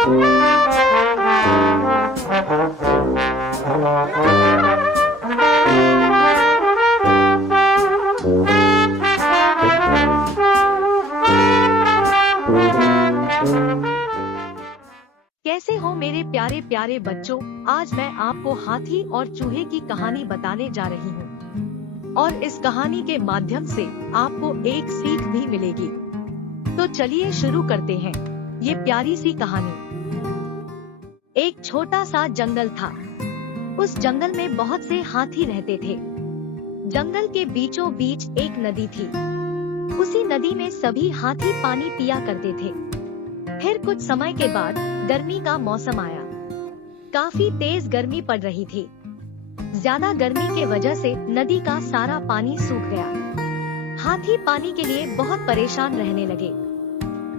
कैसे हो मेरे प्यारे प्यारे बच्चों। आज मैं आपको हाथी और चूहे की कहानी बताने जा रही हूँ और इस कहानी के माध्यम से आपको एक सीख भी मिलेगी। तो चलिए शुरू करते हैं ये प्यारी सी कहानी। एक छोटा सा जंगल था। उस जंगल में बहुत से हाथी रहते थे। जंगल के बीचों बीच एक नदी थी। उसी नदी में सभी हाथी पानी पिया करते थे। फिर कुछ समय के बाद गर्मी का मौसम आया। काफी तेज गर्मी पड़ रही थी। ज्यादा गर्मी के वजह से नदी का सारा पानी सूख गया। हाथी पानी के लिए बहुत परेशान रहने लगे।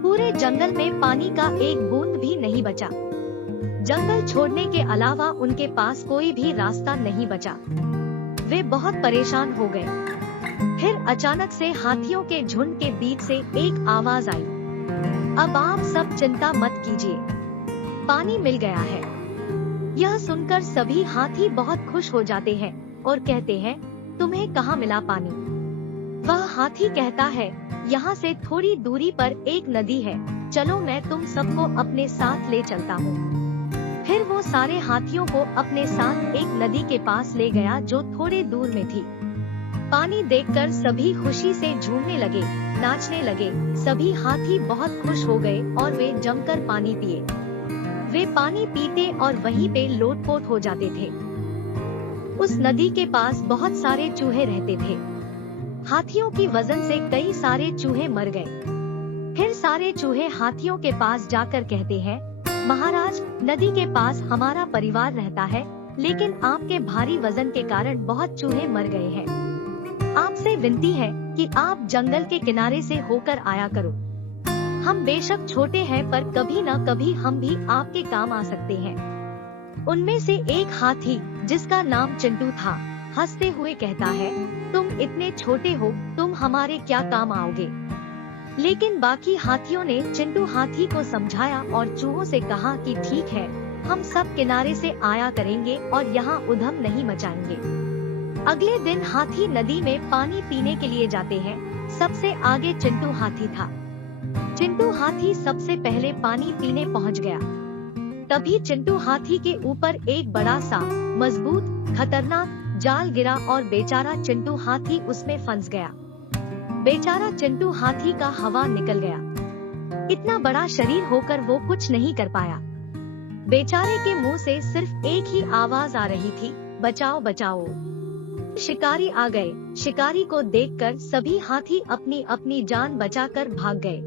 पूरे जंगल में पानी का एक बूंद भी नहीं बचा। जंगल छोड़ने के अलावा उनके पास कोई भी रास्ता नहीं बचा। वे बहुत परेशान हो गए। फिर अचानक से हाथियों के झुंड के बीच से एक आवाज आई, अब आप सब चिंता मत कीजिए, पानी मिल गया है। यह सुनकर सभी हाथी बहुत खुश हो जाते हैं और कहते हैं, तुम्हें कहाँ मिला पानी? वह हाथी कहता है, यहाँ से थोड़ी दूरी पर एक नदी है, चलो मैं तुम सबको अपने साथ ले चलता हूँ। फिर वो सारे हाथियों को अपने साथ एक नदी के पास ले गया जो थोड़े दूर में थी। पानी देखकर सभी खुशी से झूमने लगे, नाचने लगे। सभी हाथी बहुत खुश हो गए और वे जमकर पानी पिए। वे पानी पीते और वहीं पे लोटपोट हो जाते थे। उस नदी के पास बहुत सारे चूहे रहते थे। हाथियों की वजन से कई सारे चूहे मर गए। फिर सारे चूहे हाथियों के पास जाकर कहते हैं, महाराज, नदी के पास हमारा परिवार रहता है, लेकिन आपके भारी वजन के कारण बहुत चूहे मर गए हैं। आपसे विनती है कि आप जंगल के किनारे से होकर आया करो। हम बेशक छोटे हैं पर कभी न कभी हम भी आपके काम आ सकते हैं। उनमें से एक हाथी, जिसका नाम चिंटू था, हंसते हुए कहता है, तुम इतने छोटे हो, तुम हमारे क्या काम आओगे? लेकिन बाकी हाथियों ने चिंटू हाथी को समझाया और चूहों से कहा कि ठीक है, हम सब किनारे से आया करेंगे और यहाँ उधम नहीं मचाएंगे। अगले दिन हाथी नदी में पानी पीने के लिए जाते हैं। सबसे आगे चिंटू हाथी था। चिंटू हाथी सबसे पहले पानी पीने पहुंच गया। तभी चिंटू हाथी के ऊपर एक बड़ा सा मजबूत खतरनाक जाल गिरा और बेचारा चिंटू हाथी उसमें फंस गया। बेचारा चिंटू हाथी का हवा निकल गया। इतना बड़ा शरीर होकर वो कुछ नहीं कर पाया। बेचारे के मुंह से सिर्फ एक ही आवाज आ रही थी, बचाओ बचाओ। शिकारी आ गए। शिकारी को देखकर सभी हाथी अपनी अपनी जान बचाकर भाग गए।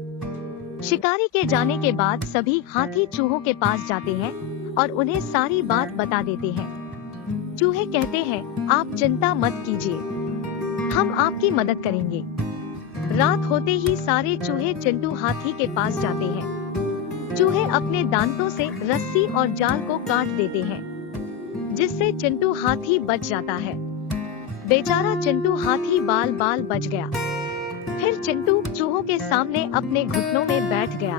शिकारी के जाने के बाद सभी हाथी चूहों के पास जाते हैं और उन्हें सारी बात बता देते हैं। चूहे कहते हैं, आप चिंता मत कीजिए, हम आपकी मदद करेंगे। रात होते ही सारे चूहे चिंटू हाथी के पास जाते हैं। चूहे अपने दांतों से रस्सी और जाल को काट देते हैं, जिससे चिंटू हाथी बच जाता है। बेचारा चिंटू हाथी बाल बाल बच गया। फिर चिंटू चूहों के सामने अपने घुटनों में बैठ गया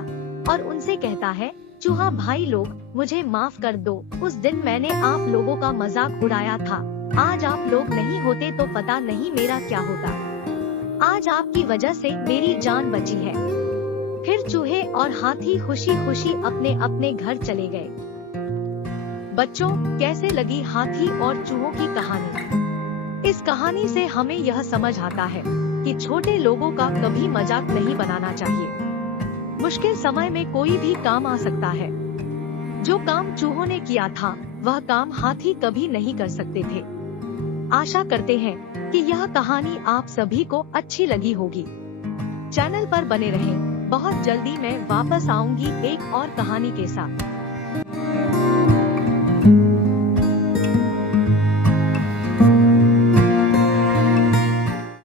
और उनसे कहता है, चूहा भाई लोग, मुझे माफ कर दो। उस दिन मैंने आप लोगों का मजाक उड़ाया था। आज आप लोग नहीं होते तो पता नहीं मेरा क्या होता। आज आपकी वजह से मेरी जान बची है। फिर चूहे और हाथी खुशी खुशी अपने अपने घर चले गए। बच्चों, कैसे लगी हाथी और चूहों की कहानी? इस कहानी से हमें यह समझ आता है कि छोटे लोगों का कभी मजाक नहीं बनाना चाहिए। मुश्किल समय में कोई भी काम आ सकता है। जो काम चूहों ने किया था, वह काम हाथी कभी नहीं कर सकते थे। आशा करते हैं कि यह कहानी आप सभी को अच्छी लगी होगी। चैनल पर बने रहें, बहुत जल्दी मैं वापस आऊंगी एक और कहानी के साथ।